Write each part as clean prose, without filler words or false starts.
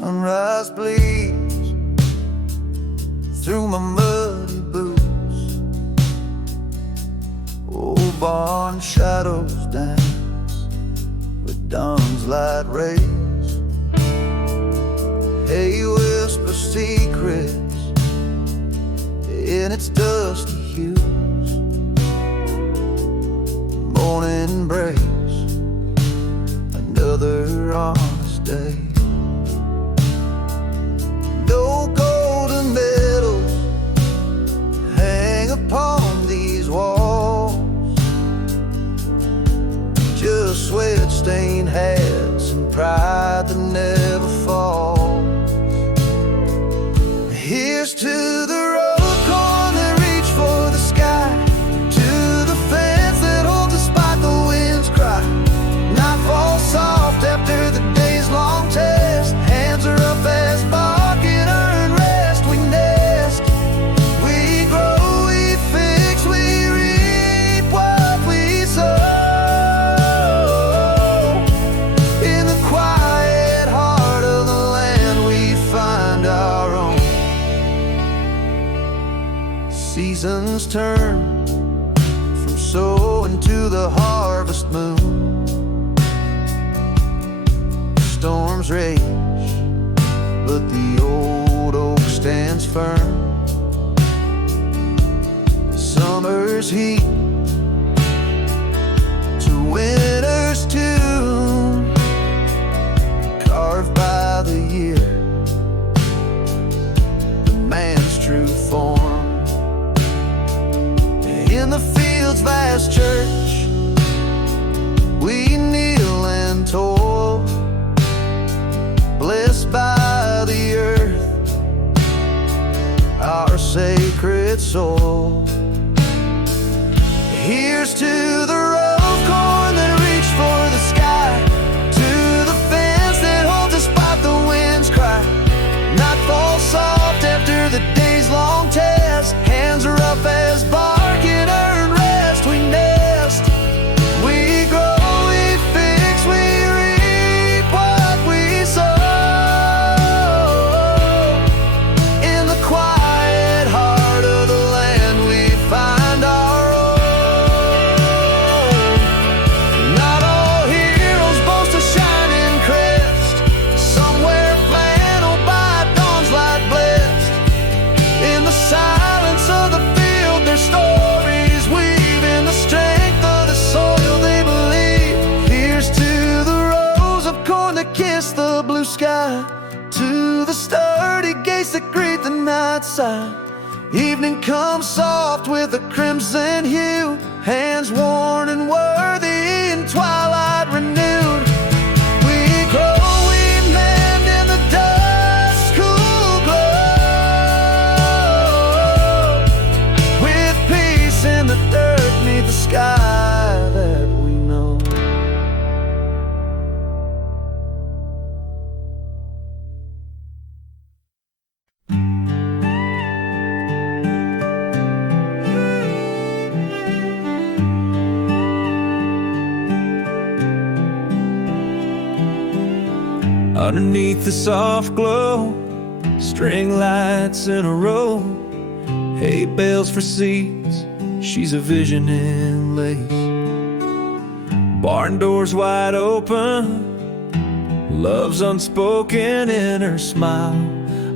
Sunrise bleeds through my muddy boots. Old barn shadows dance with dawn's light rays. Hay whisper secrets in its dusty hues. Morning breaks another honest day. No golden medals hang upon these walls, just sweat-stained hats and pride that never falls. Here's to the road corn that reach for the sky, to the fence that holds despite the wind's cry. Night falls soft after the day's long test. Hands are up as bark and earn rest. We nest, we grow, we fix, we reap what we sow. In the quiet heart of the land we find our own. Seasons turn from sowing to the harvest moon. Storms rage, but the old oak stands firm. Summer's heat to winter's tune, carved by the year, the man's true form. In the field's vast church we kneel and toil, blessed by the earth, our sacred soul. Here's to the row corn that reach for the sky, to the fence that holds despite the wind's cry. Night falls soft after the day's long test. Hands are up as bark and earn rest. We nest, we grow, we fix, we reap what we sow. In the quiet heart of the land we find our own. Not all heroes boast a shining crest. Some wear flannel by dawn's light blessed. In the silence of the field their stories weave, in the strength of the soil they believe. Here's to the rows of corn that kiss the blue sky, to the sturdy gates that greet the night side. Evening comes soft with a crimson hue, hands worn and worthy in twilight renewed. We grow, we mend in the dust's cool glow, with peace in the dirt neath the sky that we know. Underneath the soft glow, string lights in a row, hay bales for seats, she's a vision in lace. Barn doors wide open, love's unspoken in her smile,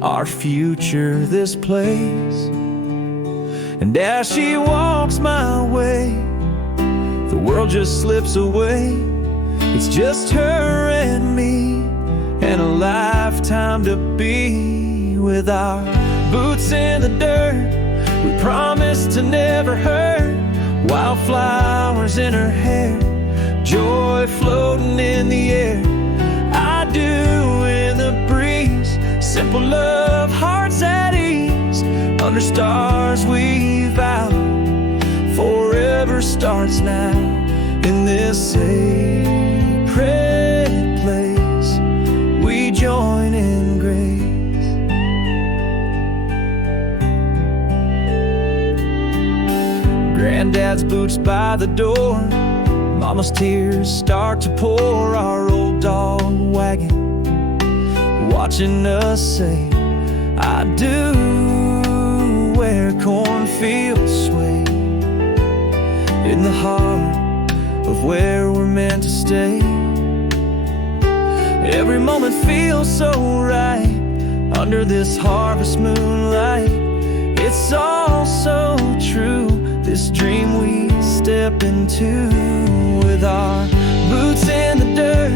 our future, this place. And as she walks my way, the world just slips away. It's just her and me, and a lifetime to be. With our boots in the dirt, we promise to never hurt. Wildflowers in her hair, joy floating in the air. I do in the breeze, simple love, hearts at ease. Under stars we vow, forever starts now. In this sacred place we join in grace. Granddad's boots by the door, Mama's tears start to pour. Our old dog wagon watching us say I do, where cornfields sway in the heart of where we're meant to stay. Every moment feels so right under this harvest moonlight. It's all so true, this dream we step into. With our boots in the dirt,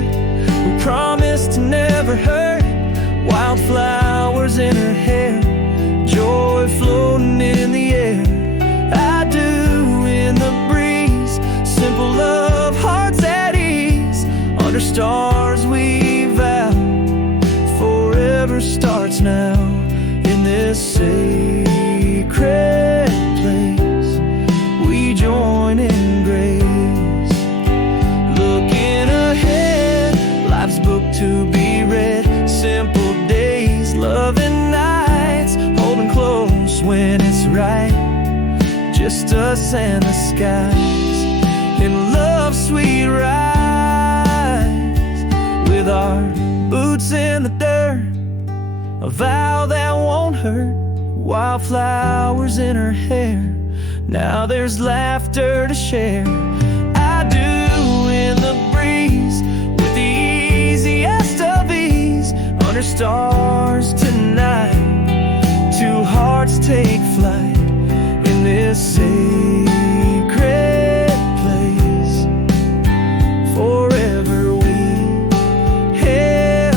we promise to never hurt. Wildflowers in her hair, joy floating in the air. I do in the breeze, simple love, hearts at ease. Under stars we vow, forever starts now. In this sacred place, we join in grace. Looking ahead, life's book to be read. Simple days, loving nights, holding close when it's right. Just us and the skies in love's sweet rise. With our boots in the dirt, a vow that won't hurt. Wildflowers in her hair, now there's laughter to share. I do in the breeze, with the easiest of ease. Under stars tonight, two hearts take flight in this sacred place. Forever we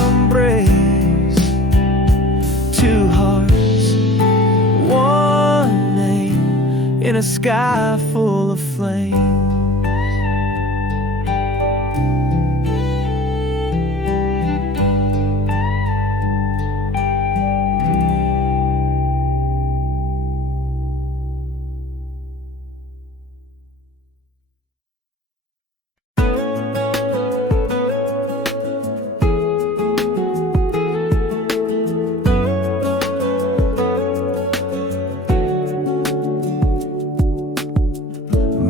embrace, two hearts, one name, in a sky full of flame.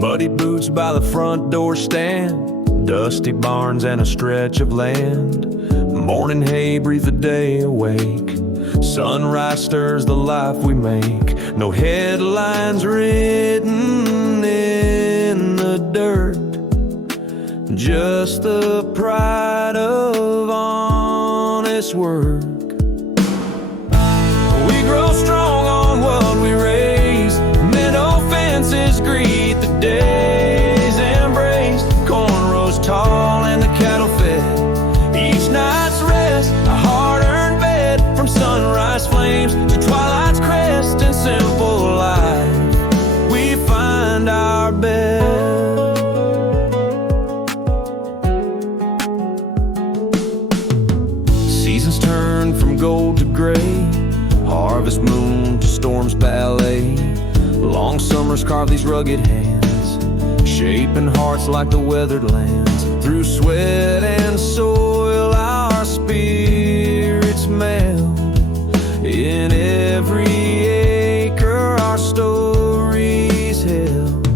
Muddy boots by the front door stand, dusty barns and a stretch of land. Morning hay breathes the day awake, sunrise stirs the life we make. No headlines written in the dirt, just the pride of honest work. We grow strong on what we raise, minnow fences greet the day's embrace. Cornrows tall and the cattle fed, each night's rest a hard-earned bed. From sunrise flames to twilight's crest, in simple life we find our best. Seasons turn from gold to gray, harvest moon to storm's ballet. Long summers carve these rugged hands, shaping hearts like the weathered lands. Through sweat and soil our spirits meld, in every acre our stories held.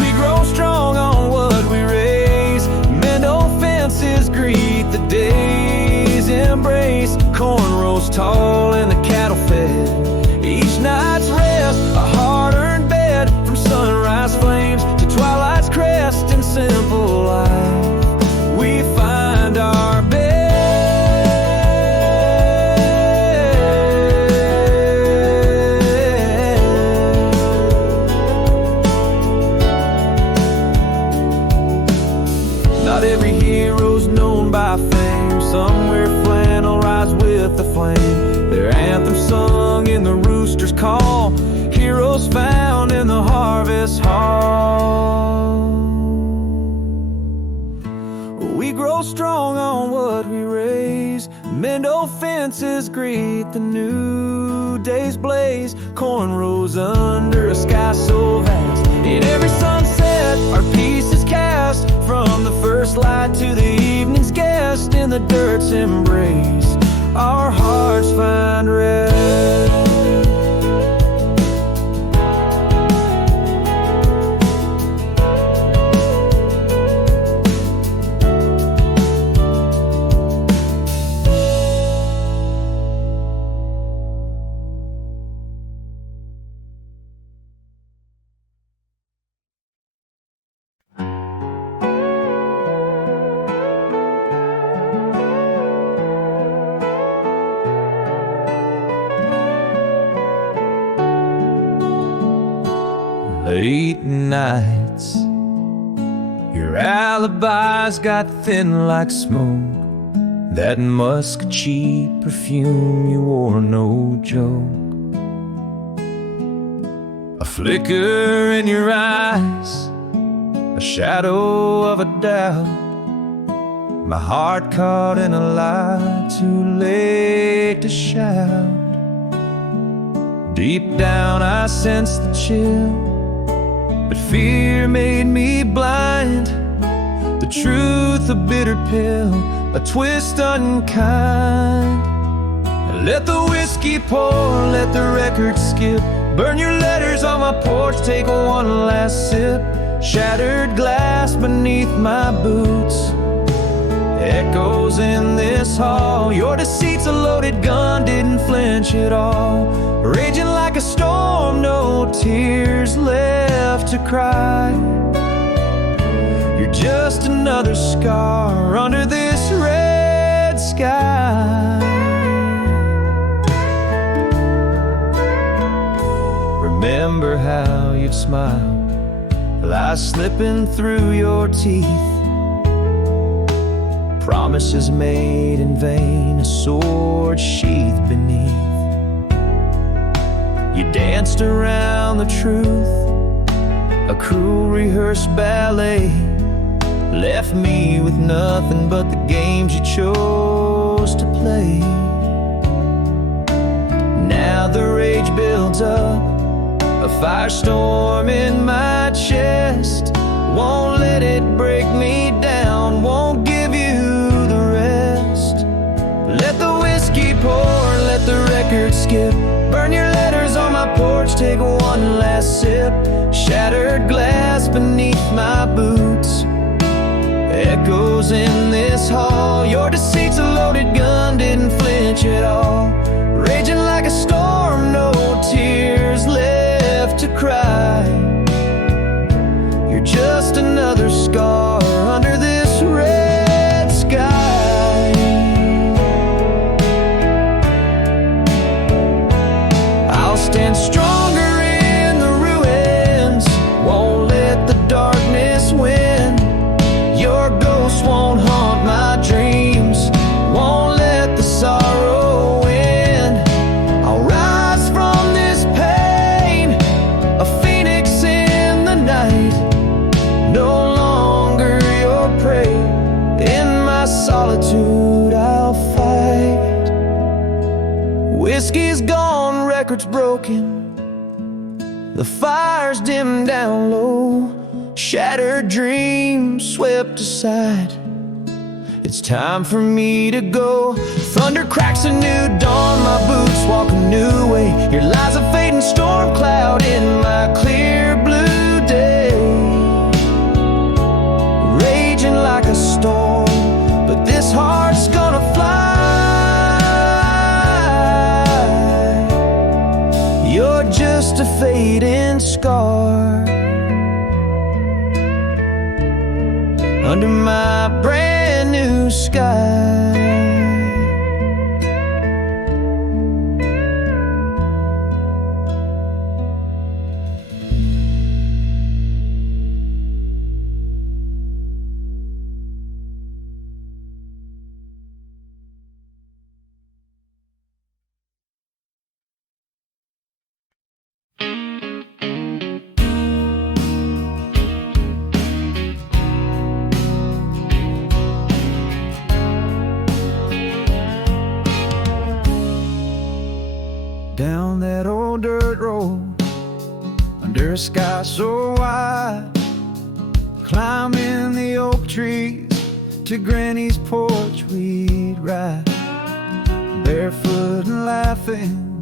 We grow strong on what we raise, mend old fences greet the day's embrace. Cornrows tall and the cattle fed, each night's rest a hard-earned bed. From sunrise flames to twilight's crest, in simple life we find our best. Not every hero's known by fame, some wear flannel, rise with the flame. Their anthem sung in the rooster's call, heroes found in the harvest hall. We grow strong on what we raise, mend old fences greet the new day's blaze. Cornrows under a sky so vast, in every sunset our peace is cast. From the first light to the evening's guest, in the dirt's embrace our hearts find rest. late nights. Your alibis got thin like smoke. That musk cheap perfume you wore, no joke. A flicker in your eyes, a shadow of a doubt. My heart caught in a lie, too late to shout. Deep down I sensed the chill, but fear made me blind. The truth, a bitter pill, a twist unkind. Let the whiskey pour, let the record skip. Burn your letters on my porch, take one last sip. Shattered glass beneath my boots, echoes in this hall. Your deceit's a loaded gun, didn't flinch at all. Raging like a storm, no tears left to cry. You're just another scar under this red sky. Remember how you'd smile, lies slipping through your teeth. Promises made in vain, a sword sheathed beneath. You danced around the truth, a cruel rehearsed ballet. Left me with nothing but the games you chose to play. Now the rage builds up, a firestorm in my chest. Won't let it break me down, won't give you the rest. Let the whiskey pour, let the record skip. Burn your letters on my porch, take one last sip. Shattered glass beneath my boots, echoes in this hall. Your deceit's a loaded gun, didn't flinch at all. Raging like a storm, no tears left to cry. You're just another scar under this red sky. I'll stand stronger in the ruins, won't let the darkness win. Your ghost won't haunt my dreams, won't let the sorrow win. I'll rise from this pain, a phoenix in the night. No longer your prey, in my solitude I'll fight. Whiskey's gone, records broken, the fire's dimmed down low. Shattered dreams swept aside, it's time for me to go. Thunder cracks a new dawn, my boots walk a new way. Your lies a fading storm cloud in my clear blue day. Raging like a storm, but this heart's gonna fly. You're just a fading scar under my brand new sky. Down that old dirt road, under a sky so wide, climbing the oak trees, to Granny's porch we'd ride. Barefoot and laughing,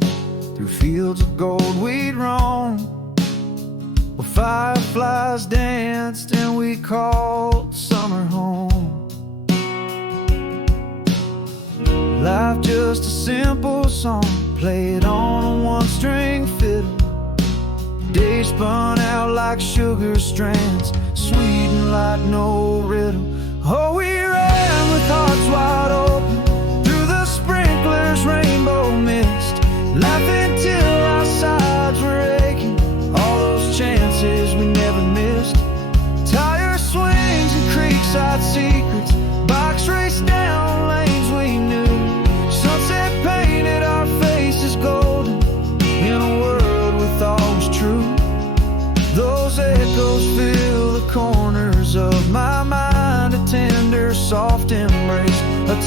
through fields of gold we'd roam, where fireflies danced and we called summer home. Life just a simple song, played on a one-string fiddle. Days spun out like sugar strands, sweet and light, no riddle. Oh, we ran with hearts wide open, through the sprinklers' rainbow mist, laughing till our sides were aching. All those chances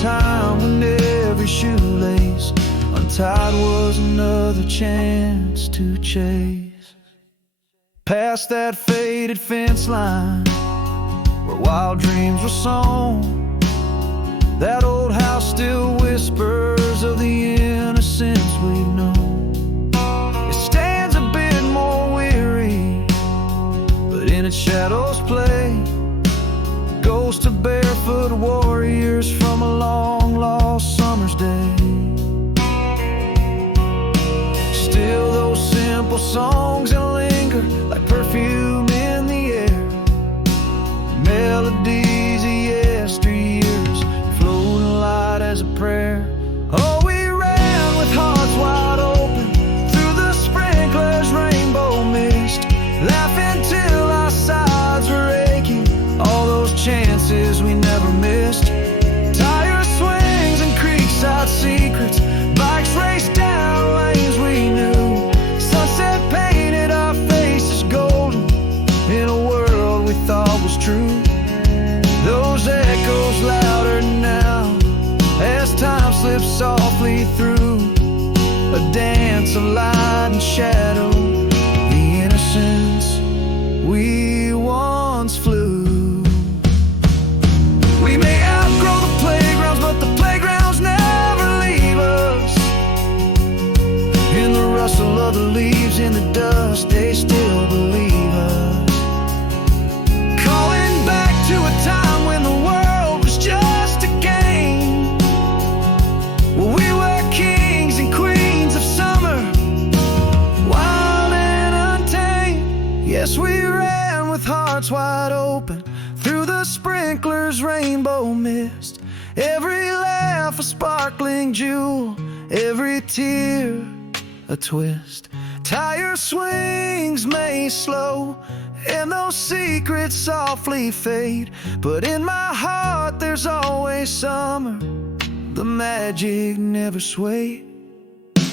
time when every shoelace untied was another chance to chase. Past that faded fence line where wild dreams were sown, that old house still whispers of the innocence we've known. It stands a bit more weary, but in its shadows play ghosts of barefoot warriors from a long lost summer's day. Still those simple songs that linger like perfume in the air, melodies of yesteryears floating light as a prayer. Oh, we ran with hearts wide open through the sprinklers' rainbow mist, laughing till our sides were aching, all those chances we never missed. Tire swings and creekside secrets, bikes raced down lanes we knew, sunset painted our faces golden in a world we thought was true. Those echoes louder now as time slips softly through, a dance of light and shadow, the innocence we once flew. We may outgrow the playgrounds, but the playgrounds never leave us. In the rustle of the leaves, in the dust, they still believe us. Calling back to a time when the world was just a game, where we were kings and queens of summer, wild and untamed. Yes, we ran with hearts wide open through the sprinklers' rainbow mist, every laugh a sparkling jewel, every tear a twist. Tire swings may slow and those secrets softly fade, but in my heart there's always summer, the magic never swayed.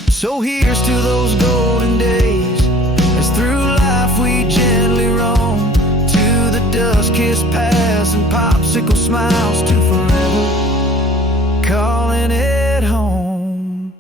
So here's to those golden days, as through life we gently roam, to the dust-kissed past and popsicle smiles to forever, calling it home.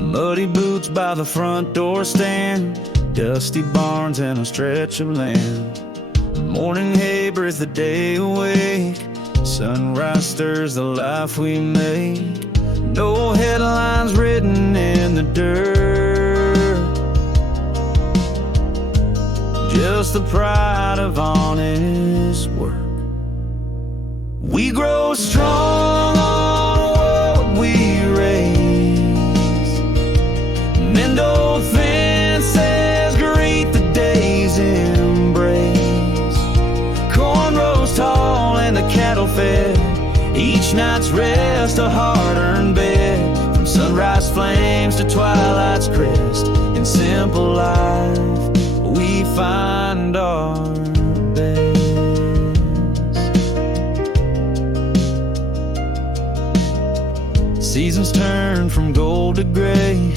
Muddy boots by the front door stand, dusty barns and a stretch of land. Morning hay breathes the day awake, sunrise stirs the life we make. No headlines written in the dirt, just the pride of honest work. We grow strong on what we raise, mend old fences, greet the day's embrace. Corn rose tall and the cattle fed, each night's rest a hard-earned bed. From sunrise flames to twilight's crest, in simple life we find our best. Seasons turn from gold to gray,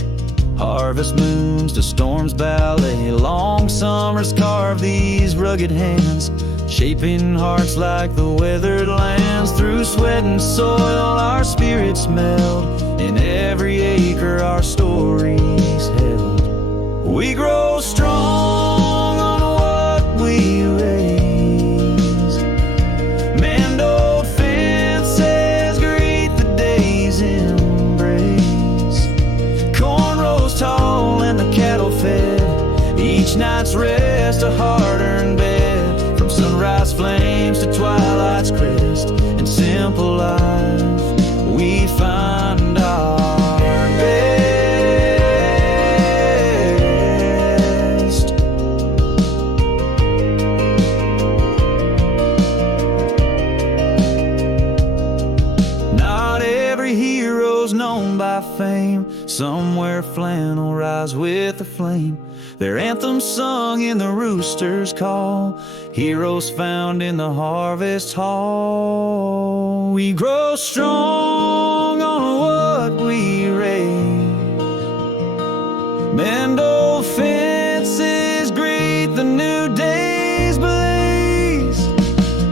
harvest moons to storm's ballet. Long summers carve these rugged hands, shaping hearts like the weathered lands. Through sweat and soil our spirits meld, in every acre our stories held. We grow strong on what we raise, mend old fences, greet the day's embrace. Corn rose tall and the cattle fed, each night's rest a hard-earned bed. From sunrise flames to twilight's crest, in simple life we find our best. Not every hero's known by fame, somewhere flannel rise with Their anthems sung in the rooster's call, heroes found in the harvest hall. We grow strong on what we raise, mend old fences, greet the new day's blaze.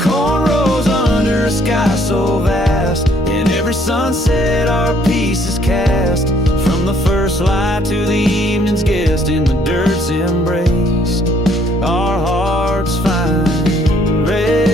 Cornrows under a sky so vast, in every sunset our peace is cast. From the first light to the evening's guest, in the dirt's embrace, our hearts find rest.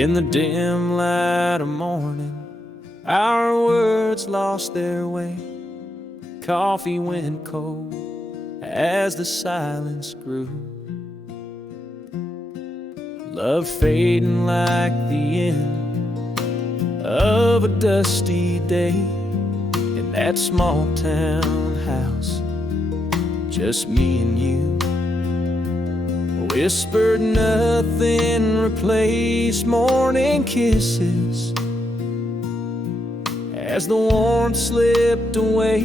In the dim light of morning, our words lost their way. Coffee went cold as the silence grew. Love fading like the end of a dusty day in that small town house. Just me and you. Whispered nothing replaced morning kisses as the warmth slipped away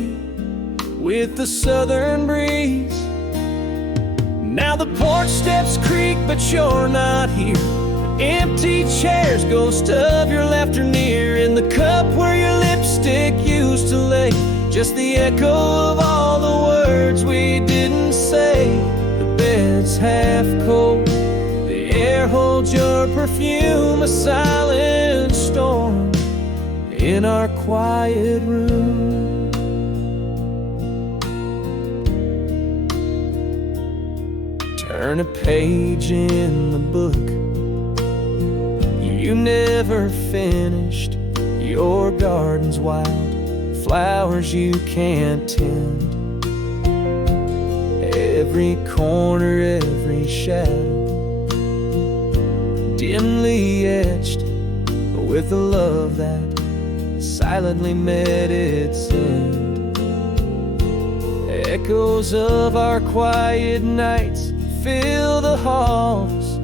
with the southern breeze. Now the porch steps creak, but you're not here. Empty chairs, ghost of your laughter near. In the cup where your lipstick used to lay, just the echo of all the words we didn't say. The bed's half cold, the air holds your perfume, a silent storm in our quiet room. Turn a page in the book you never finished. Your garden's wild, flowers you can't tend. Every corner, every shadow, dimly etched with a love that silently met its end. Echoes of our quiet nights fill the halls.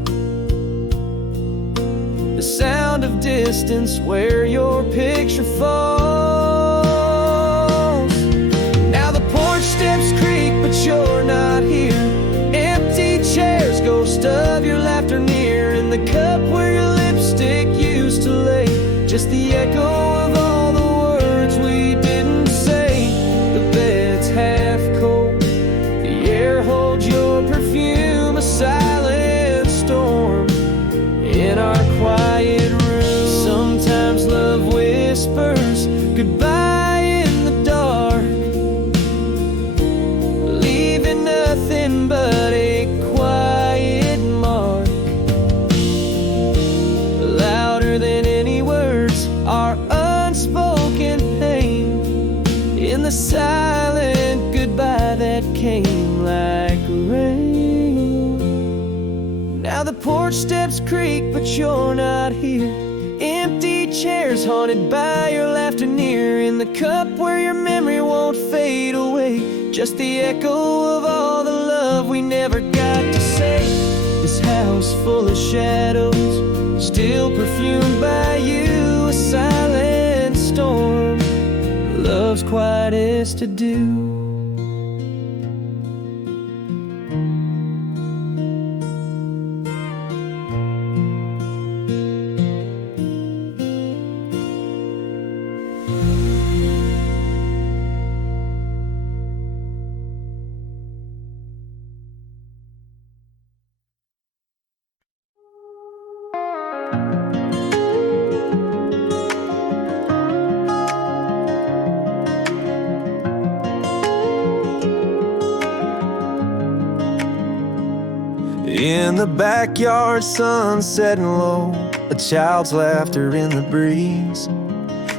The sound of distance where your picture falls. Now the porch steps creak, but you're not here. Empty chairs, ghost of your laughter near. In the cup where your lipstick used to lay, just the echo of all the words we didn't say. The bed's half cold, the air holds your perfume, a silent storm in our quiet room. Sometimes love whispers goodbye in the dark, leaving nothing but a quiet mark. Louder than any words, our unspoken pain in the silent goodbye that came like rain. Now the porch steps creak, but you're not here. Empty chairs haunted by your laughter near. In the cup where your memory won't fade away, just the echo of all the love we never got to say. This house full of shadows, still perfumed by you, a silent storm love's quietest to do. In the backyard, sun setting low, a child's laughter in the breeze.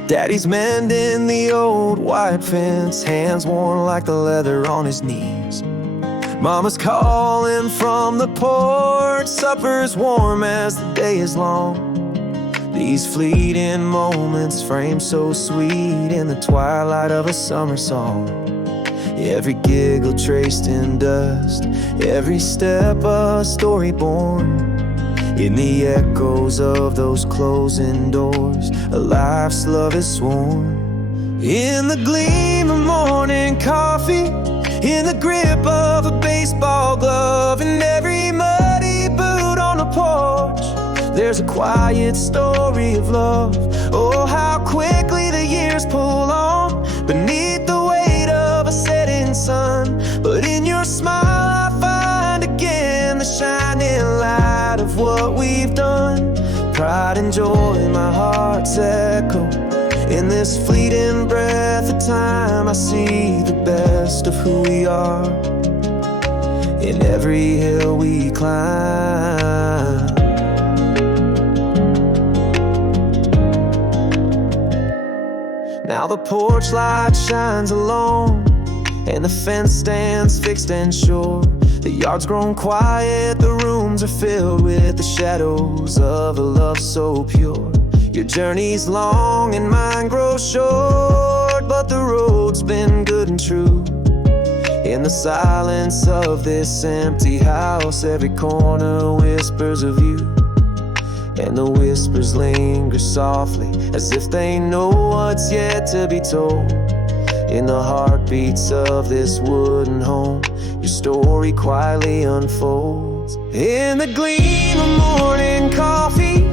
Daddy's mending the old white fence, hands worn like the leather on his knees. Mama's calling from the porch, supper's warm as the day is long. These fleeting moments frame so sweet in the twilight of a summer song. Every giggle traced in dust, every step a story born. In the echoes of those closing doors, a life's love is sworn. In the gleam of morning coffee, in the grip of a baseball glove, in every muddy boot on the porch, there's a quiet story of love. Oh, how quickly the years pull on beneath the weight of a setting sun. But in your smile I find again the shining light of what we've done. Pride and joy in my heart's echo. In this fleeting breath of time, I see the best of who we are in every hill we climb. Now the porch light shines alone, and the fence stands fixed and sure. The yard's grown quiet, the rooms are filled with the shadows of a love so pure. Your journey's long and mine grows short, but the road's been good and true. In the silence of this empty house, every corner whispers of you, and the whispers linger softly as if they know what's yet to be told. In the heartbeats of this wooden home, your story quietly unfolds. In the gleam of morning coffee,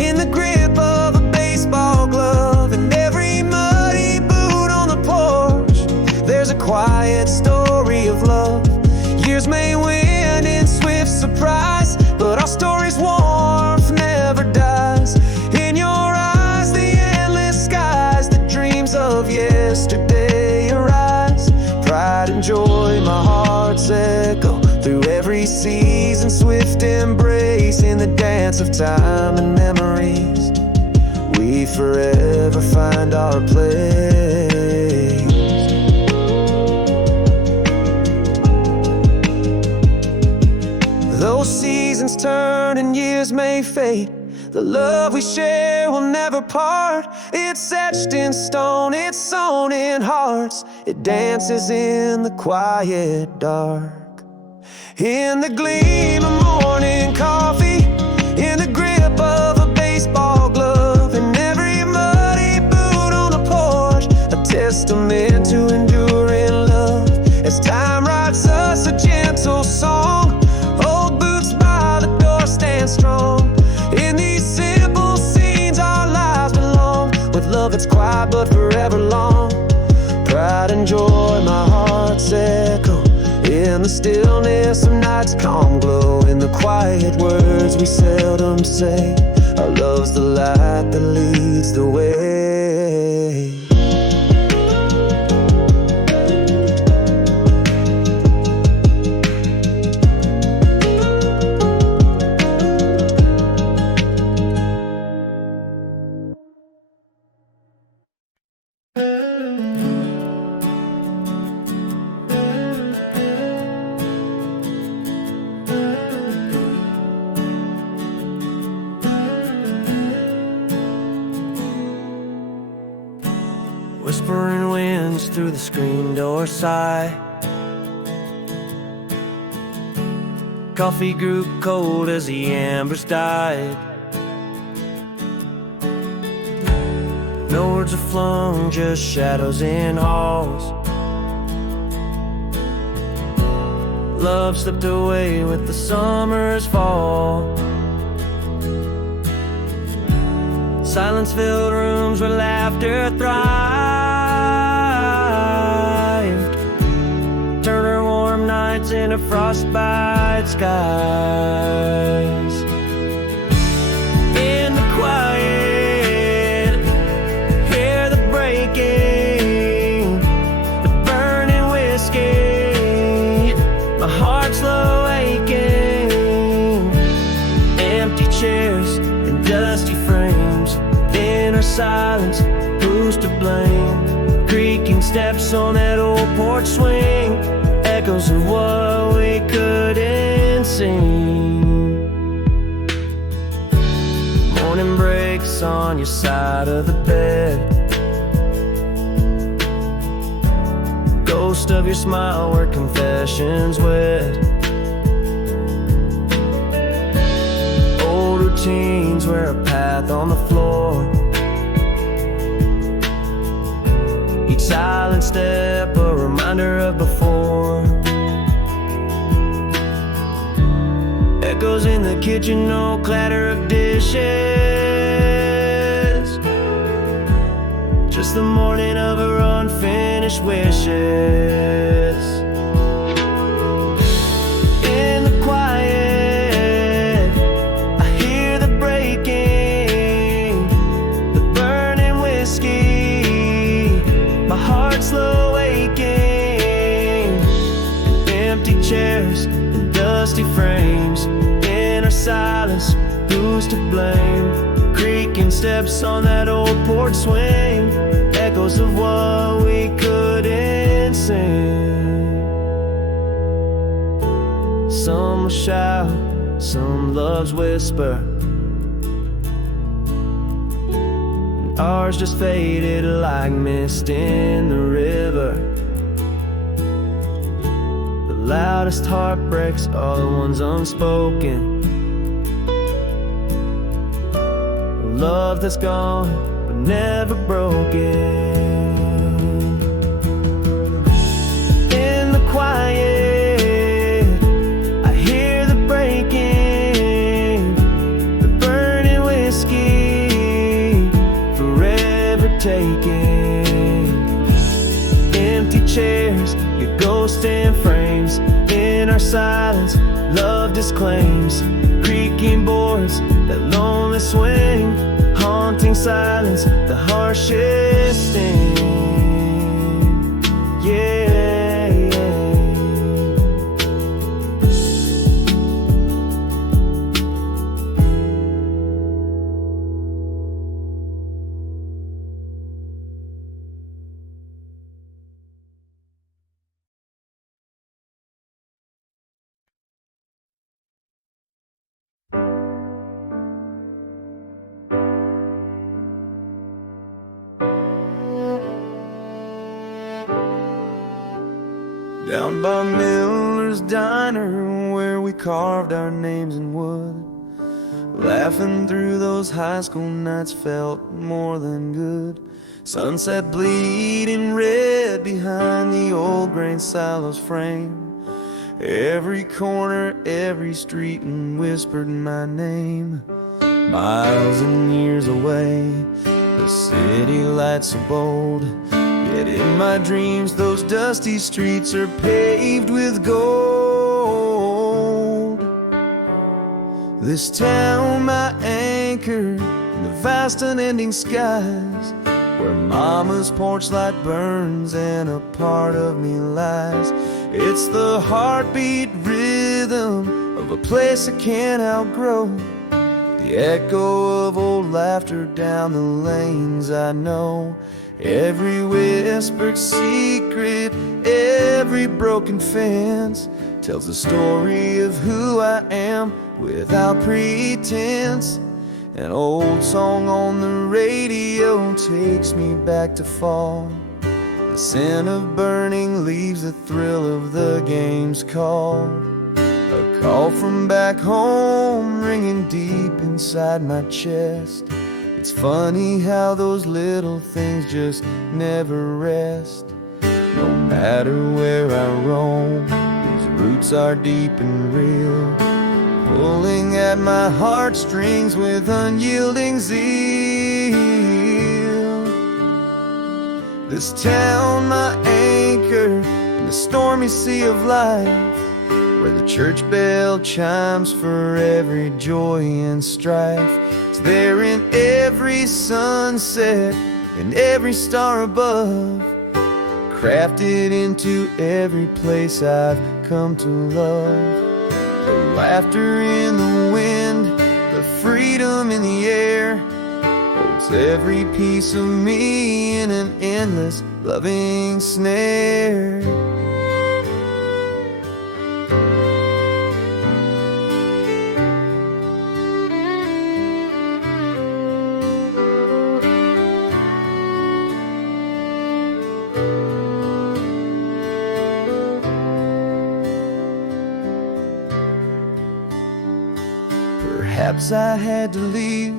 in the grip of a baseball glove, and every muddy boot on the porch, there's a quiet story of love. Years may win in swift surprise, but our story's warmth never dies. In your eyes, the endless skies, the dreams of yesterday arise. Pride and joy, my heart's echo through every season, swift embrace. In the dance of time and memories, we forever find our place. Those seasons turn and years may fade, the love we share will never part. It's etched in stone, it's sewn in hearts, it dances in the quiet dark. In the gleam of morning coffee, in the grip of a baseball glove, and every muddy boot on the porch, a testament to enduring love. As time writes us a gentle song, old boots by the door stand strong. In these simple scenes our lives belong, with love that's quiet but forever long. Pride and joy, my heart's echo in the stillness of night's calm glow. In the quiet words we seldom say, our love's the light that leads the way. Whispering winds through the screen door sigh. Coffee grew cold as the embers died. No words are flung, just shadows in halls. Love slipped away with the summer's fall. Silence-filled rooms where laughter thrived. Turn her warm nights into frostbite skies. In the quiet, hear the breaking, the burning whiskey. My heart's slow aching. Empty chairs and dusty frames. In our silence, who's to blame? Creaking steps on that old porch swing, echoes of what we couldn't sing. Morning breaks on your side of the bed. Ghost of your smile where confessions wet. Old routines wear a path on the floor. Each silent step a reminder of before. Echoes in the kitchen, no clatter of dishes. Just the morning of her unfinished wishes. In the quiet, I hear the breaking, the burning whiskey. My heart's slow aching. Empty chairs and dusty frames. In our silence, who's to blame? Creaking steps on that old porch swing. Echoes echoes of what we couldn't sing. Some will shout, some loves whisper, and ours just faded like mist in the river. The loudest heartbreaks are the ones unspoken. Love that's gone but never broken. In the quiet, I hear the breaking, the burning whiskey, forever taking. Empty chairs, your ghost in frames. In our silence, love disclaims. Creaking boards, that lonely swing, haunting silence, the harshest sting. Yeah. Down by Miller's Diner, where we carved our names in wood, laughing through those high school nights felt more than good. Sunset bleeding red behind the old grain silos frame. Every corner, every street, and whispered my name. Miles and years away, the city lights so bold. Yet in my dreams, those dusty streets are paved with gold. This town, my anchor, in the vast unending skies, where mama's porch light burns and a part of me lies. It's the heartbeat rhythm of a place I can't outgrow, the echo of old laughter down the lanes I know. Every whispered secret, every broken fence tells the story of who I am without pretense. An old song on the radio takes me back to fall. The scent of burning leaves, the thrill of the game's call. A call from back home ringing deep inside my chest. It's funny how those little things just never rest. No matter where I roam, these roots are deep and real, pulling at my heartstrings with unyielding zeal. This town, my anchor in the stormy sea of life, where the church bell chimes for every joy and strife. It's there in every sunset and every star above, crafted into every place I've come to love. The laughter in the wind, the freedom in the air, holds every piece of me in an endless loving snare. Perhaps I had to leave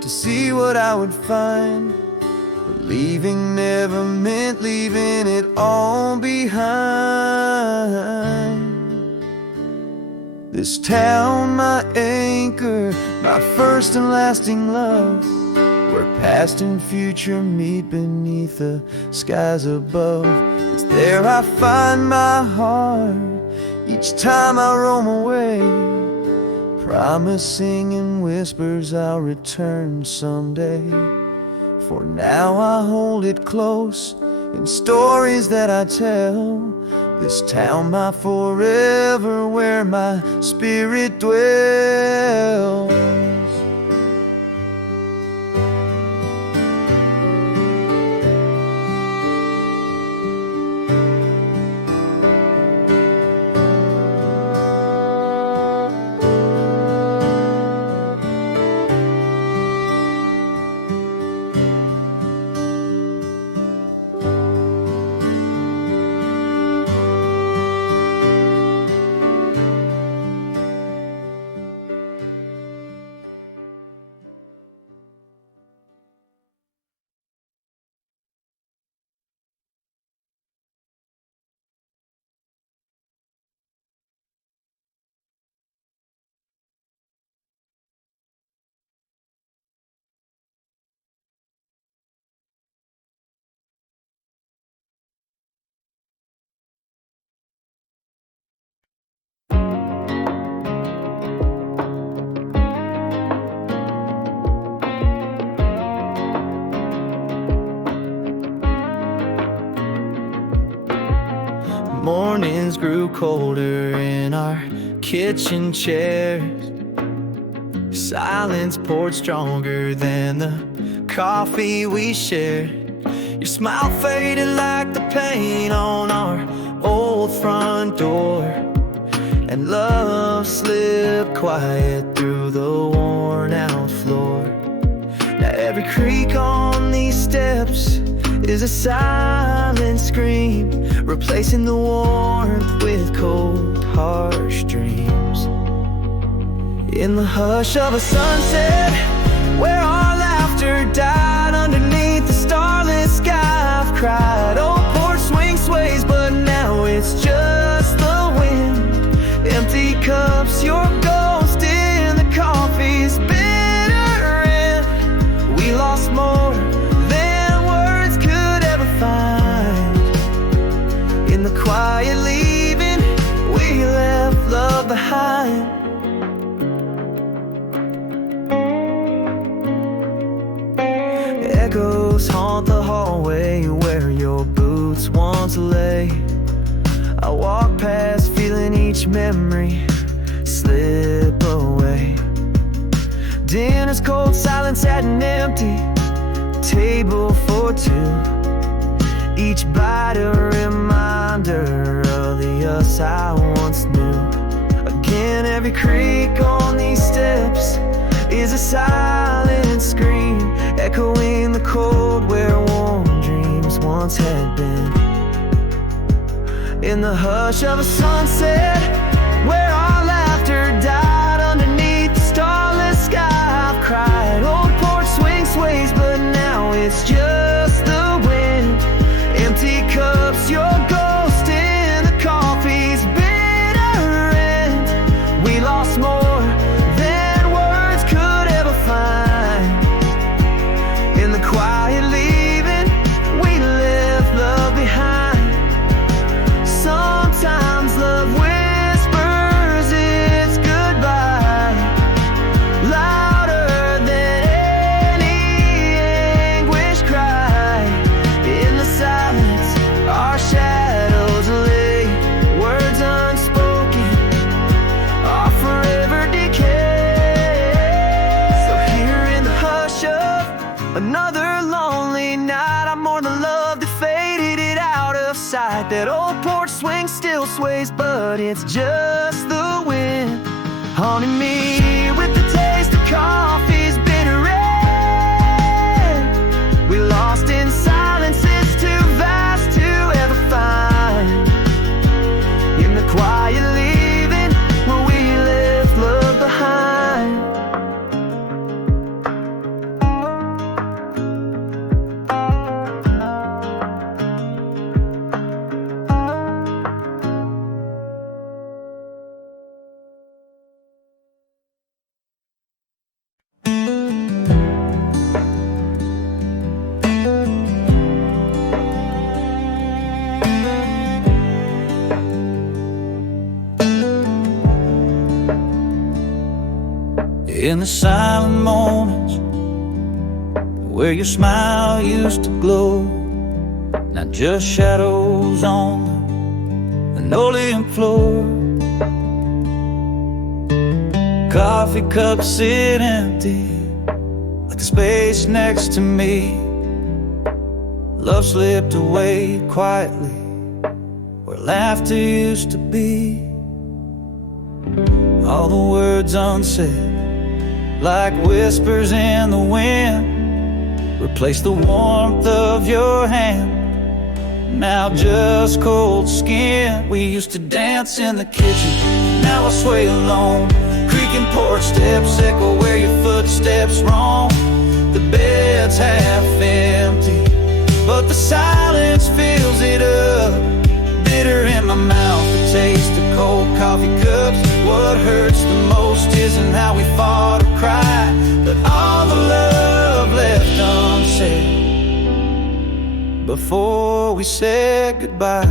to see what I would find, but leaving never meant leaving it all behind. This town, my anchor, my first and lasting love, where past and future meet beneath the skies above. It's there I find my heart each time I roam away, promising in whispers I'll return someday. For now I hold it close in stories that I tell. This town, my forever, where my spirit dwells. Mornings grew colder in our kitchen chairs. Silence poured stronger than the coffee we shared. Your smile faded like the paint on our old front door, and love slipped quiet through the worn-out floor. Now every creak on these steps is a silent scream, replacing the warmth with cold, harsh dreams. In the hush of a sunset, where our laughter died underneath the starless sky, I've cried. Old porch swing sways, but now it's just the wind. Empty cups, your ghost in the coffee's bitter end. We lost more than words could ever find. In the quiet leaving, we left love behind. Echoes haunt the hallway where your boots once lay. I walk past feeling each memory slip away. Dinner's cold, silence at an empty table for two. Each bite a reminder of the us I once knew. Again, every creak on these steps is a silent scream, echoing the cold where warm dreams once had been. In the hush of a sunset, where our laughter died underneath the starless sky, I've cried. Old porch swing sways, but now it's just the wind. Empty cups, your ghost in the coffee's bitter end. We lost more than words could ever find. In the quiet leaving, we left love behind. Sometimes love whispers its goodbye, louder than any anguish cry. In the silence, our shadows lay, words unspoken are forever decay. So here in the hush of another lonely night, I mourn the love that faded it out of sight. That old porch swing still sways, but it's just the wind haunting me with the taste of coffee's bitter end. We lost in silence, it's too vast to ever find. In the quiet leaving, where we left love behind. In the silent moments where your smile used to glow, not just shadows on the linoleum floor. Coffee cups sit empty like the space next to me. Love slipped away quietly where laughter used to be. All the words unsaid, like whispers in the wind, replace the warmth of your hand. Now just cold skin. We used to dance in the kitchen, now I sway alone. Creaking porch steps echo where your footsteps roam. The bed's half empty, but the silence fills it up. Bitter in my mouth, the taste of cold coffee cups. What hurts the most isn't how we fought or cried, but all the love left unsaid before we said goodbye.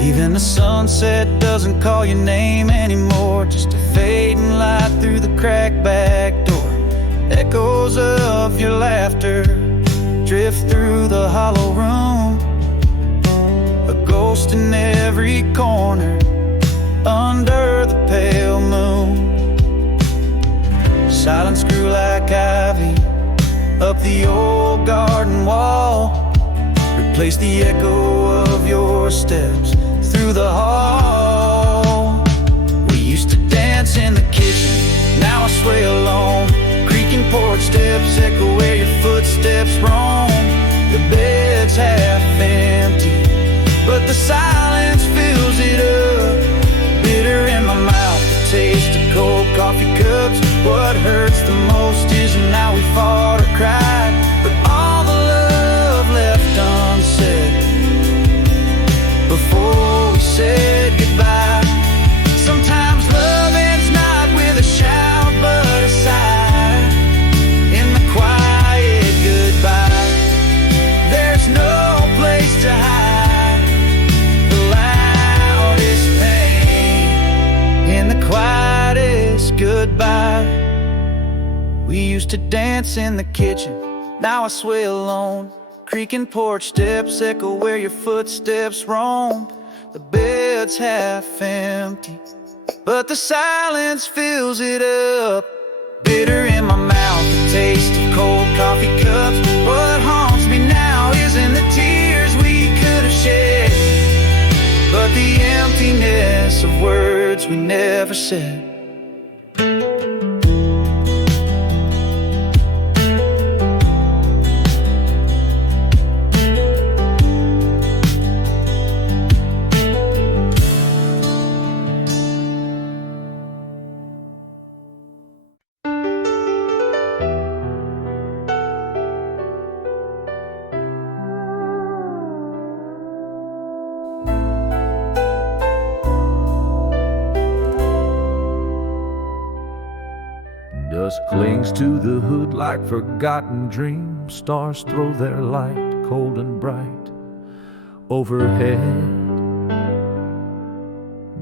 Even the sunset doesn't call your name anymore, just a fading light through the cracked back door. Echoes of your laughter hollow room, a ghost in every corner under the pale moon. Silence grew like ivy up the old garden wall, replaced the echo of your steps through the hall. We used to dance in the kitchen, now I sway alone. Creaking porch steps echo where your footsteps roam. The bed's half empty, but the silence fills it up. Bitter in my mouth, the taste of cold coffee cups. What hurts the most isn't how we fought or cried, but all the love left unsaid before we said goodbye. Sometimes love ends not with a shout but a sigh. In the quiet goodbye, there's no place to hide the loudest pain. In the quietest goodbye, we used to dance in the kitchen, now I sway alone. Creaking porch steps echo where your footsteps roam. The bed's half empty, but the silence fills it up. Bitter in my mouth, the taste of cold coffee cups. What haunts me now isn't the tears we could have shed, but the emptiness of words we never said. Dust clings to the hood like forgotten dreams. Stars throw their light cold and bright overhead.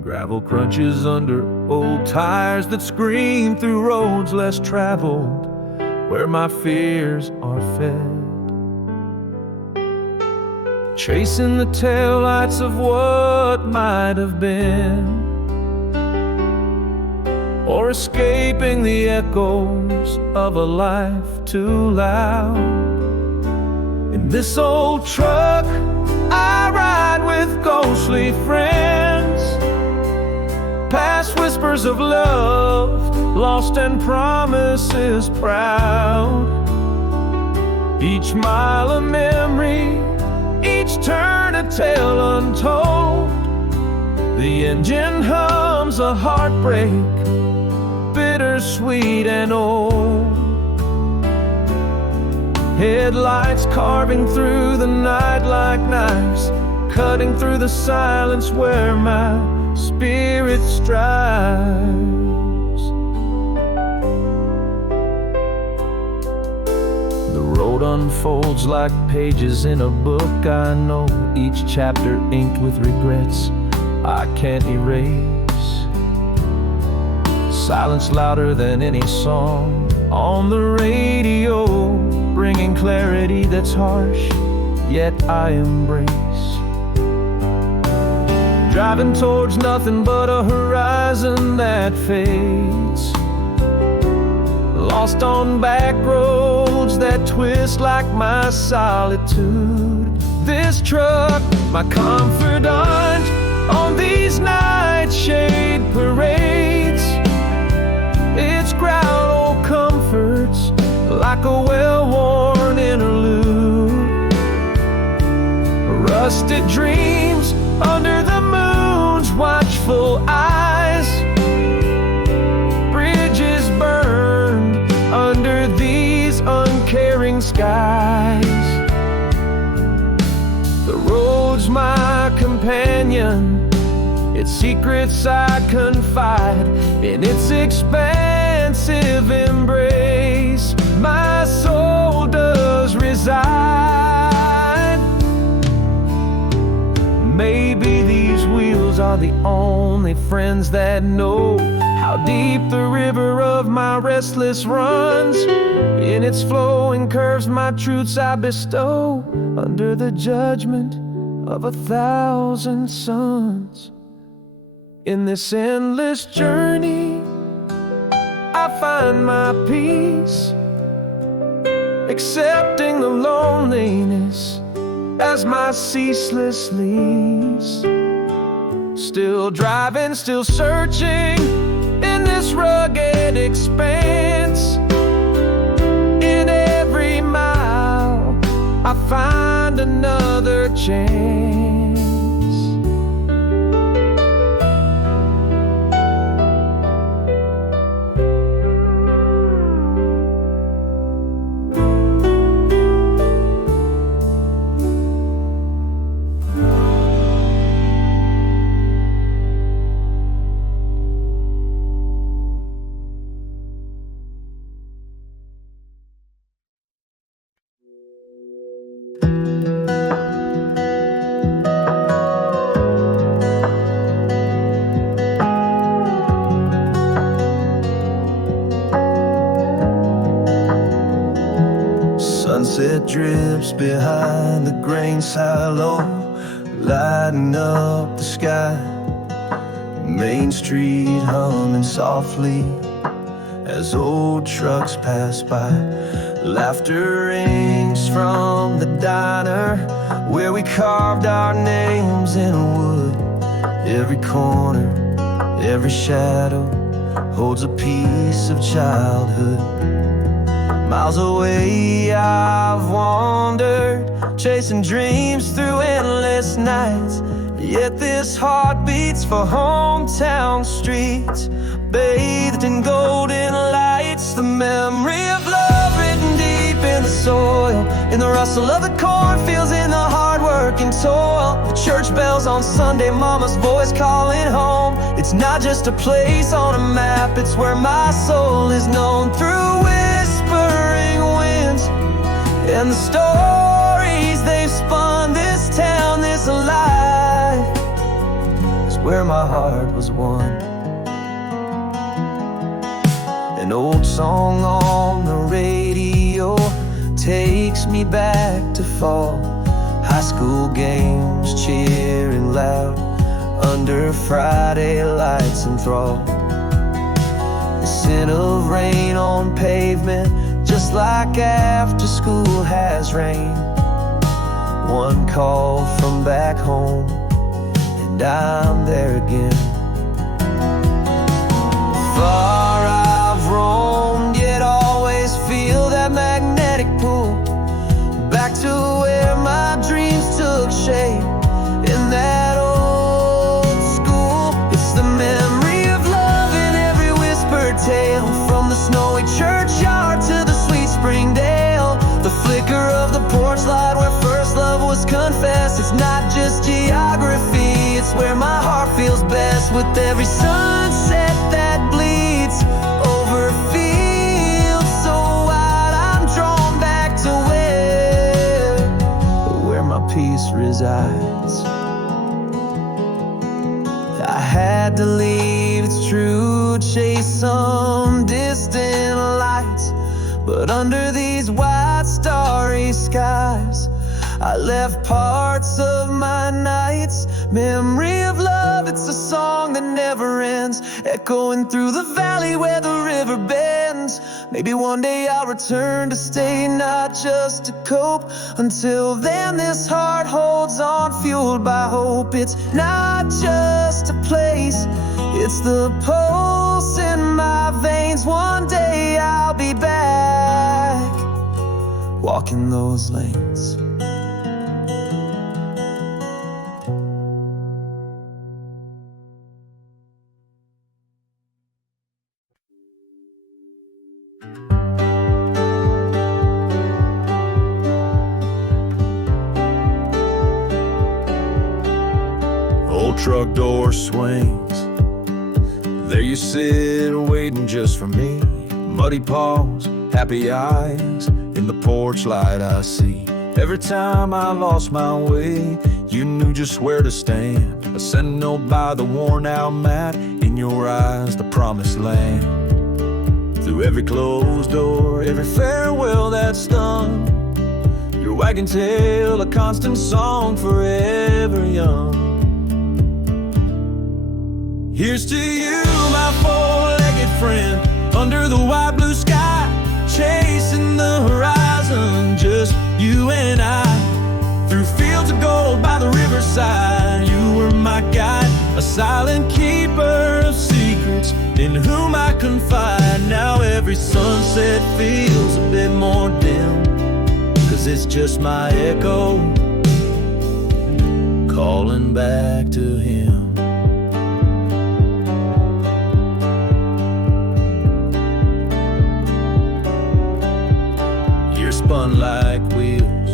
Gravel crunches under old tires that scream through roads less traveled, where my fears are fed. Chasing the taillights of what might have been, or escaping the echoes of a life too loud. In this old truck I ride with ghostly friends, past whispers of love, lost and promises proud. Each mile a memory, each turn a tale untold. The engine hums a heartbreak, bittersweet and old. Headlights carving through the night like knives, cutting through the silence where my spirit strives. The road unfolds like pages in a book I know, each chapter inked with regrets I can't erase. Silence louder than any song on the radio, bringing clarity that's harsh, yet I embrace. Driving towards nothing but a horizon that fades, lost on back roads that twist like my solitude. This truck, my confidant on these nightshade parades. Its ground old comforts like a well-worn interlude. Rusted dreams under the moon's watchful eyes. Bridges burned under these uncaring skies. The road's my companion, its secrets I confide in its expansive embrace. My soul does reside. Maybe these wheels are the only friends that know how how deep the river of my restless runs. In its flowing curves my truths I bestow, under the judgment of 1,000 suns. In this endless journey I find my peace, accepting the loneliness as my ceaseless lease. Still driving, still searching in this rugged expanse. In every mile I find another chance. Sunset drips behind the grain silo, lighting up the sky. Main Street humming softly as old trucks pass by. Laughter rings from the diner where we carved our names in wood. Every corner, every shadow holds a piece of childhood. Miles away I've wandered, chasing dreams through endless nights. Yet this heart beats for hometown streets, bathed in golden lights. The memory of love written deep in the soil, in the rustle of the cornfields, in the hard work and toil. The church bells on Sunday, mama's voice calling home. It's not just a place on a map, it's where my soul is known. Through whispering winds and the stories they've spun, this town, this life is where my heart was won. An old song on the radio takes me back to fall. High school games cheering loud under Friday lights enthralled. The scent of rain on pavement, just like after school has rain. One call from back home and I'm there again. Far I've roamed, yet always feel that magnetic pull back to where my dreams took shape, in that old school. It's the memory of love in every whispered tale, from the snowy churchyard to the sweet Springdale. The flicker of the porch light where first love was confessed. It's not just geography, it's where my heart feels best. With every sunset that bleeds over fields so wide, I'm drawn back to where my peace resides. I had to leave, it's true, chase some distant lights, but under these wide starry skies I left parts of my nights. Memory of love, it's a song that never ends, echoing through the valley where the river bends. Maybe one day I'll return to stay, not just to cope. Until then this heart holds on, fueled by hope. It's not just a place, it's the pulse in my veins. One day I'll be back, walking those lanes. Old truck door swings, there you sit waiting just for me. Muddy paws, happy eyes, in the porch light I see. Every time I lost my way, you knew just where to stand. A sentinel by the worn out mat, in your eyes the promised land. Through every closed door, every farewell that stung, your wagon tail, a constant song forever young. Here's to you, my four-legged friend, under the wide blue sky, chasing the horizon, just you and I. Through fields of gold by the riverside, you were my guide, a silent keeper of secrets in whom I confide. Now every sunset feels a bit more dim, 'cause it's just my echo calling back to him. You're spun like wheels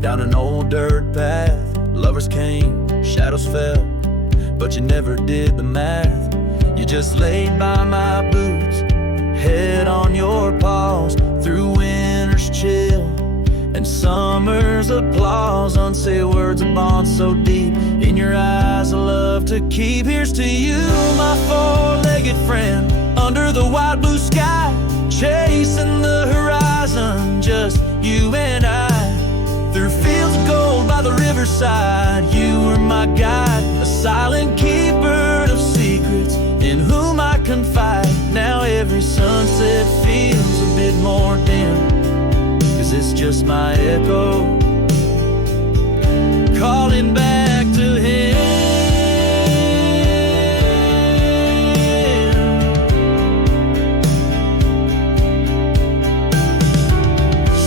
down an old dirt path. Lovers came, shadows fell, but you never did the math. You just laid by my boots, head on your paws, through winter's chill and summer's applause. Unsaid words of bond so deep in your eyes I love to keep. Here's to you, my four-legged friend, under the wide blue sky, chasing the horizon, just you and I. Through fields of gold by the riverside, you were my guide, a silent keeper of secrets in whom I confide. Now every sunset feels a bit more dim, 'cause it's just my echo calling back to him.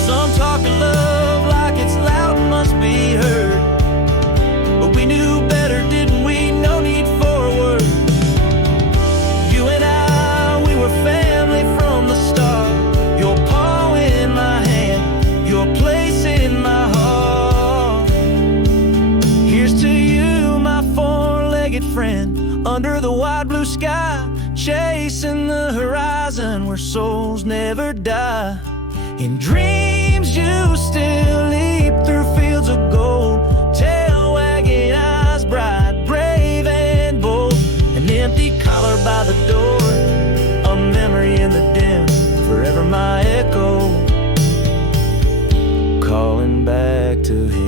Some talk of love like it's loud and must be heard, but we knew better, didn't we? No need for a word. You and I, we were family from the start. Your paw in my hand, your place in my heart. Here's to you, my four-legged friend, under the wide blue sky, chasing the horizon where souls never die. In dreams you still leap through fields of gold, tail wagging, eyes bright, brave and bold. An empty collar by the door, a memory in the dim, forever my echo calling back to him.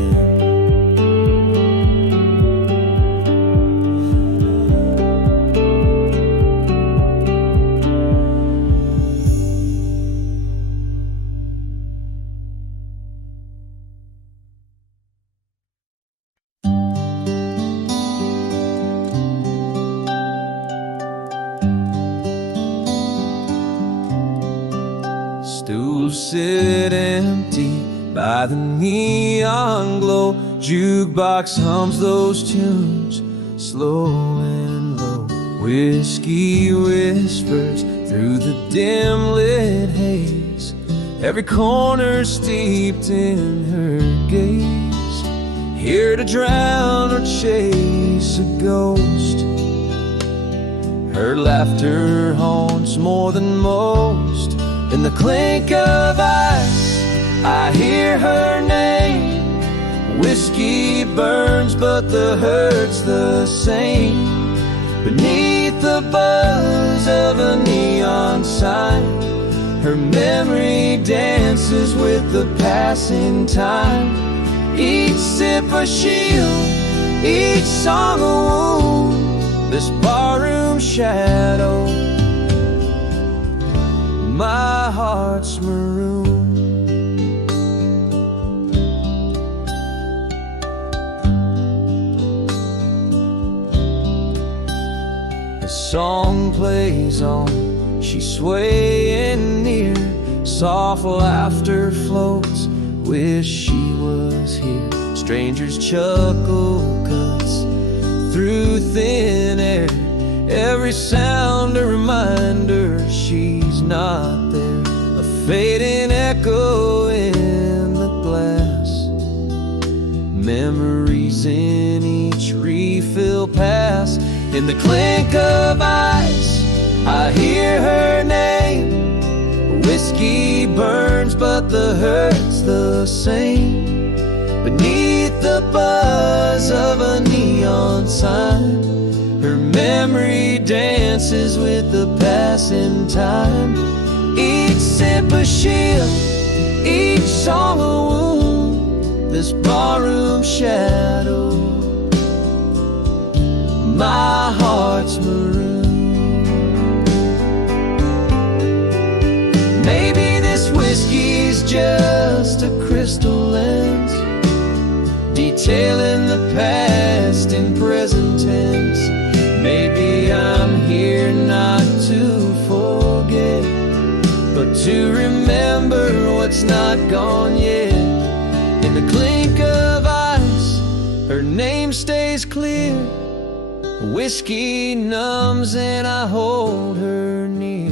Stools sit empty by the neon glow, jukebox hums those tunes slow and low. Whiskey whispers through the dim lit haze, every corner steeped in her gaze. Here to drown or chase a ghost, her laughter haunts more than most. In the clink of ice, I hear her name. Whiskey burns, but the hurt's the same. Beneath the buzz of a neon sign, her memory dances with the passing time. Each sip a shield, each song a wound, this barroom shadow, my heart's maroon. The song plays on, she's swaying near, soft laughter floats, wish she was here. Strangers chuckle cuts through thin air, every sound a reminder she's not there. A fading echo in the glass, memories in each refill pass. In the clink of ice, I hear her name. Whiskey burns, but the hurt's the same. Beneath the buzz of a neon sign, her memory memory dances with the passing time. Each sip a shield, each song a wound. This barroom shadow, my heart's maroon. Maybe this whiskey's just a crystal lens, detailing the past in present tense. Maybe I'm here not to forget, but to remember what's not gone yet. In the clink of ice, her name stays clear. Whiskey numbs and I hold her near.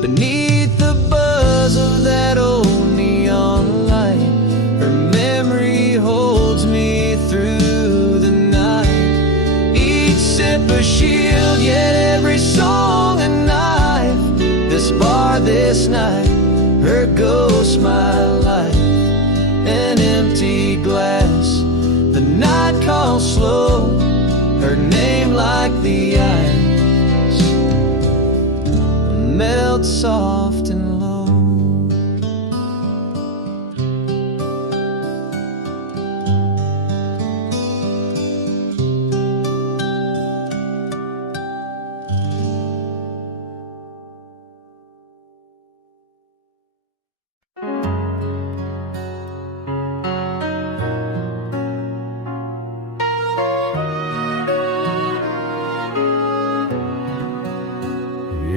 Beneath the buzz of that old neon light, her memory holds me through the night. Each sip a shield, yet every song a knife. This bar, this night, her ghost, my life. An empty glass, the night calls slow, her name like the ice melts soft and low.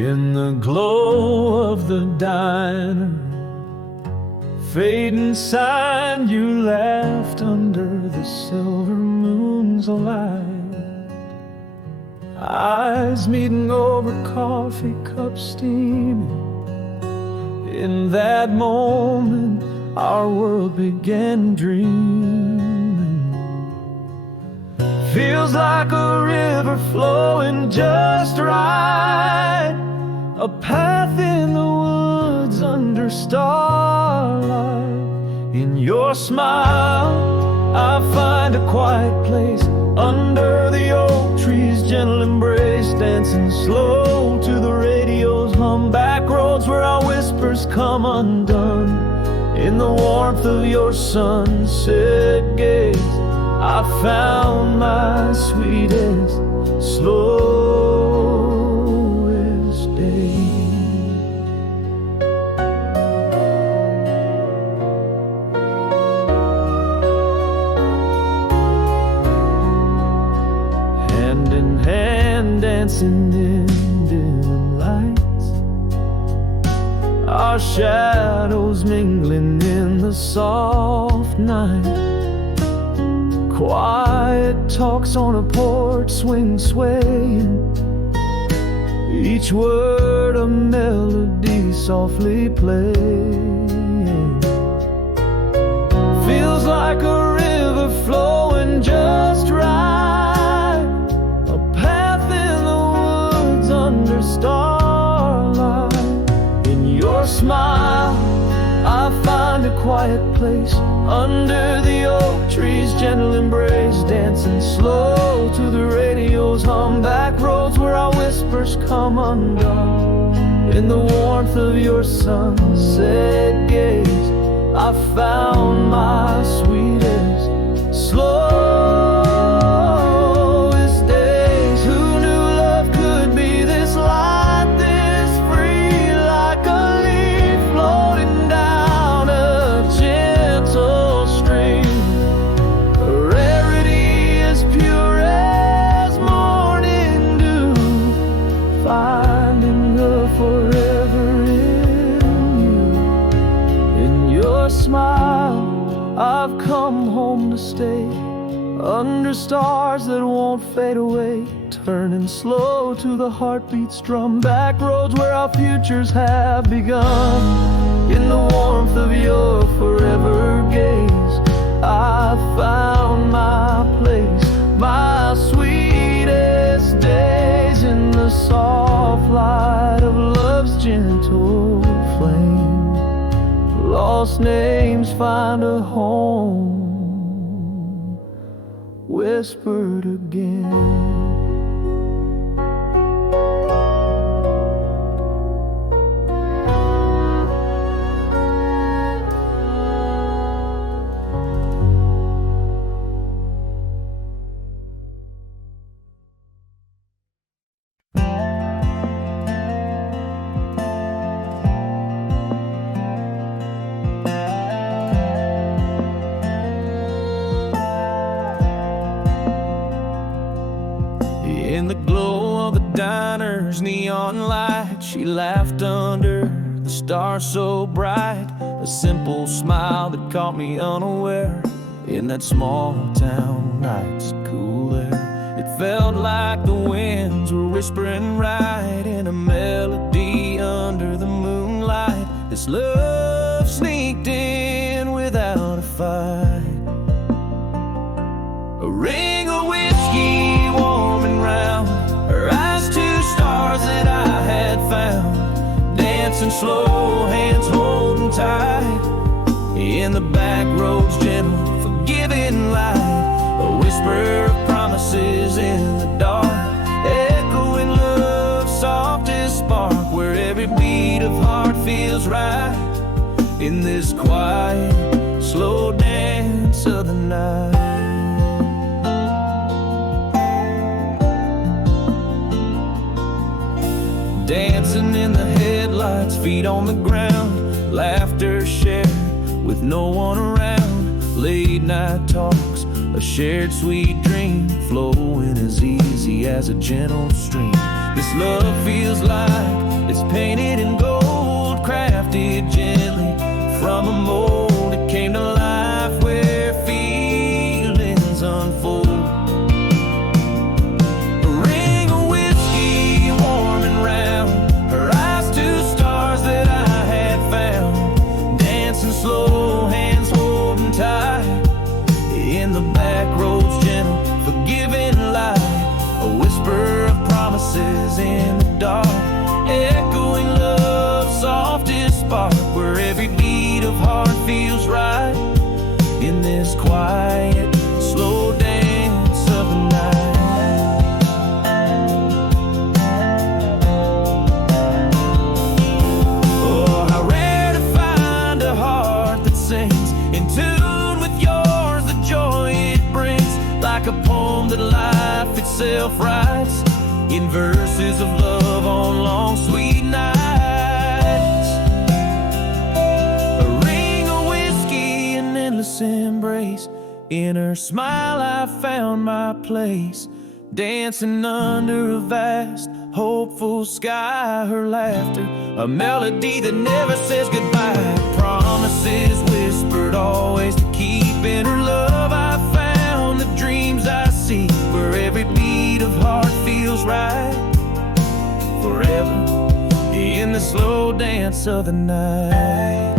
In the glow of the diner, fading sign, you laughed under the silver moon's light. Eyes meeting over coffee cups steaming. In that moment, our world began dreaming. Feels like a river flowing just right, a path in the woods under starlight. In your smile, I find a quiet place under the oak trees, gentle embrace, dancing slow to the radio's hum. Back roads where our whispers come undone. In the warmth of your sunset gaze, I found my sweetest, slowest day. Hand in hand, dancing in dim lights, our shadows mingling in the soft night. Quiet talks on a porch swing swaying, each word a melody softly playing. Feels like a river flowing just right, a path in the woods under starlight. In your smile, I find a quiet place under the oak trees, gentle embrace, dancing slow to the radio's hum. Back roads where our whispers come undone. In the warmth of your sunset gaze, I found my sweetest, slowest days. Who knew love could be this light, this free, like a leaf floating down a gentle stream? A rarity as pure as morning dew, finding the forever in you. In your smile, I've come home to stay, under stars that won't fade away, turning slow to the heartbeat's drum. Back roads where our futures have begun. In the warmth of your forever gaze, I found my place, my sweetest days. In the soft light of love's gentle flame, lost names find a home, whispered again. church neon light. She laughed under the stars so bright, a simple smile that caught me unaware. In that small town night's cool air, it felt like the winds were whispering right in a melody under the moonlight. This love sneaked in without a fight. A ring of whiskey warm and round, her eyes two stars that I had found, dancing slow, hands holding tight. In the back roads, gentle, forgiving light, a whisper of promises in the dark, echoing love, softest spark, where every beat of heart feels right. In this quiet, slow dance of the night. Dancing in the headlights, feet on the ground, laughter shared with no one around. Late night talks, a shared sweet dream, flowing as easy as a gentle stream. This love feels like it's painted in gold, crafted gently from a mold. It came to life where feelings unfold. Slow, hands holding tight. In the back roads, gentle, forgiving light, a whisper of promises in the dark, echoing love, softest spark, where every beat of heart feels right. In this quiet, slow dance of the night. In tune with yours, the joy it brings, like a poem that life itself writes, in verses of love on long sweet nights. A ring of whiskey, an endless embrace, in her smile I found my place, dancing under a vast, hopeful sky. Her laughter, a melody that never says goodbye, promises whispered always to keep. In her love I found the dreams I see, where every beat of heart feels right. Forever in the slow dance of the night.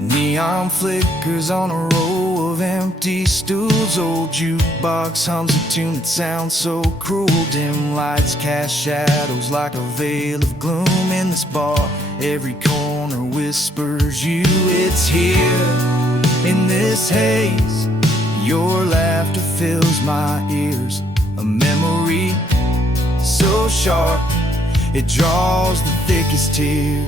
Neon flickers on a row of empty stools. Old jukebox hums a tune that sounds so cruel. Dim lights cast shadows like a veil of gloom in this bar. Every corner whispers you. It's here in this haze. Your laughter fills my ears. A memory so sharp it draws the thickest tears.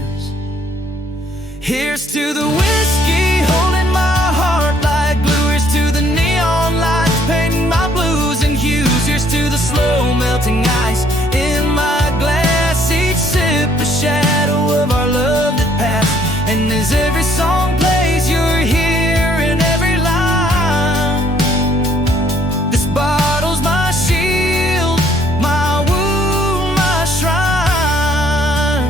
Here's to the whiskey holding my heart like glue. Here's to the neon lights painting my blues and hues. Here's to the slow melting ice in my glass. Each sip a shadow of our love that passed. And as every song plays, you're here in every line. This bottle's my shield, my wound, my shrine.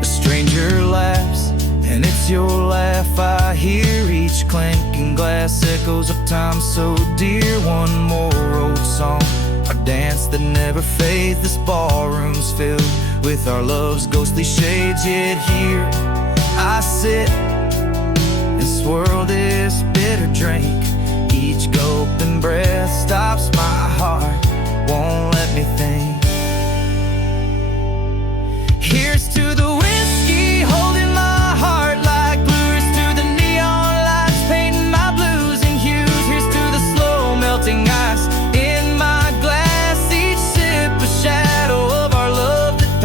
A stranger laughs, and it's your laugh I hear. Each clanking glass echoes of time so dear. One more old song, our dance that never fades. This ballroom's filled with our love's ghostly shades. Yet here I sit and swirl this bitter drink. Each gulping breath stops my heart, won't let me think. Here's to the whiskey holding my heart like glue. Here's to the neon lights painting my blues and hues. Here's to the slow melting ice in my glass. Each sip a shadow of our love that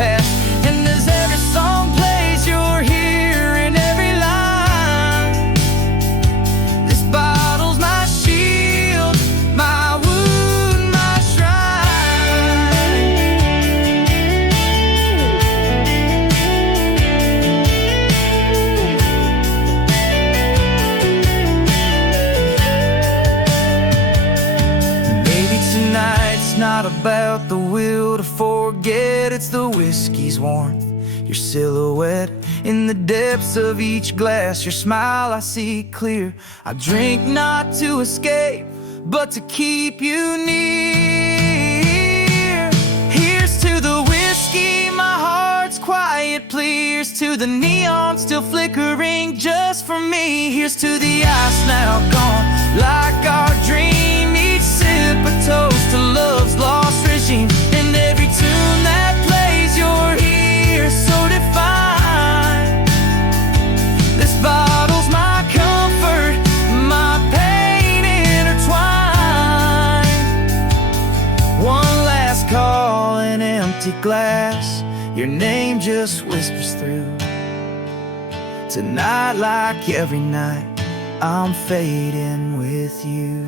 not about the will to forget, it's the whiskey's warmth, your silhouette in the depths of each glass, your smile I see clear. I drink not to escape, but to keep you near. Here's to the whiskey, my heart's quiet plea. Here's to the neon still flickering just for me. Here's to the ice now gone, like our dream. Each sip a toast to love's lost regime, and every tune that plays you're here, so defined. This bottle's my comfort, my pain intertwined. One last call, an empty glass, your name just whispers through. Tonight, like every night, I'm fading with you.